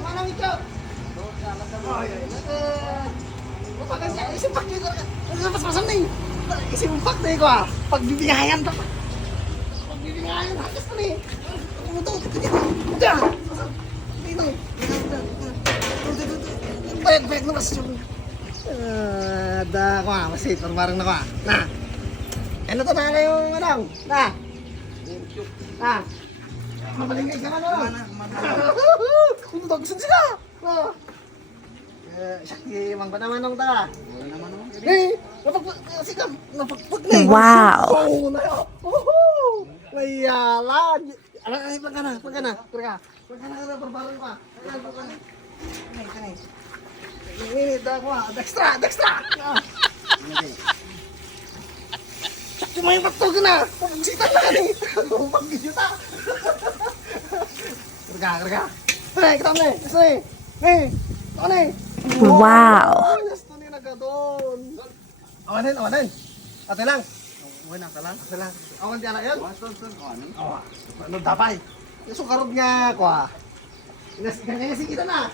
Manang ito. Isimpak dito. Paspasan na eh. Isimpak na ko ah. Pagbibigayan to. Pagbibigayan. Hakas na eh. Ito. Diyan. Dito. Bayag na mas yung. Da ko ah. Masit. Parang na ko ah. Na. Ano to na yung anong? Na. Na. Mabalingay ka ano? Kung tagusan sila. Na. Sakti mang panamanong ta. Eh, napagpag na. Wow. Oh, na. Oh. Mayala. Ay, pagkana. Pagkana barbaran ka. Pagkana. Kanay. Ini da ko. Dextra. Cuma yung patog na. Pagsita na ka ni. Pag-video ta. Karga. Hey, kita na. Hey. Ano Wow. gusto ni nagadon. Awanin. Ate lang. Ate lang. Awan di anak yan? Ano dapay? Yung sukarod nga ko ah. Ganyan si kita na.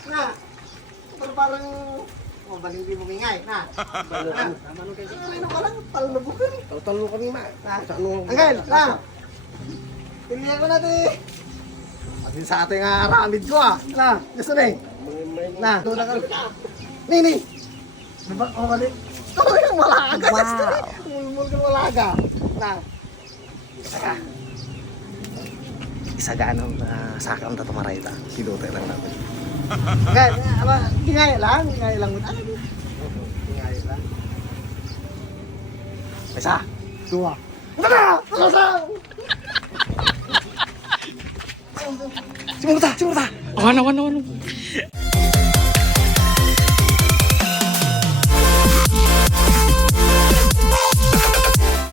Pero parang baling di bumingay. Na. Ano ka lang? Talubukan eh. Talukan ni Mak. Angel, na. Pilihan ko natin. Atin sa ating aramid ko ah. Na, gusto na eh. Na, doon na ka. Ni. Diba, mali. Ito yung malaga. Wow. Mulmul ka malaga. Na. Isagaan ang sakam na tumaray ta. Kilote lang natin. Tingay lang. Ano? Tingay lang. Isa. Dua. Tara! Simulta! Ano?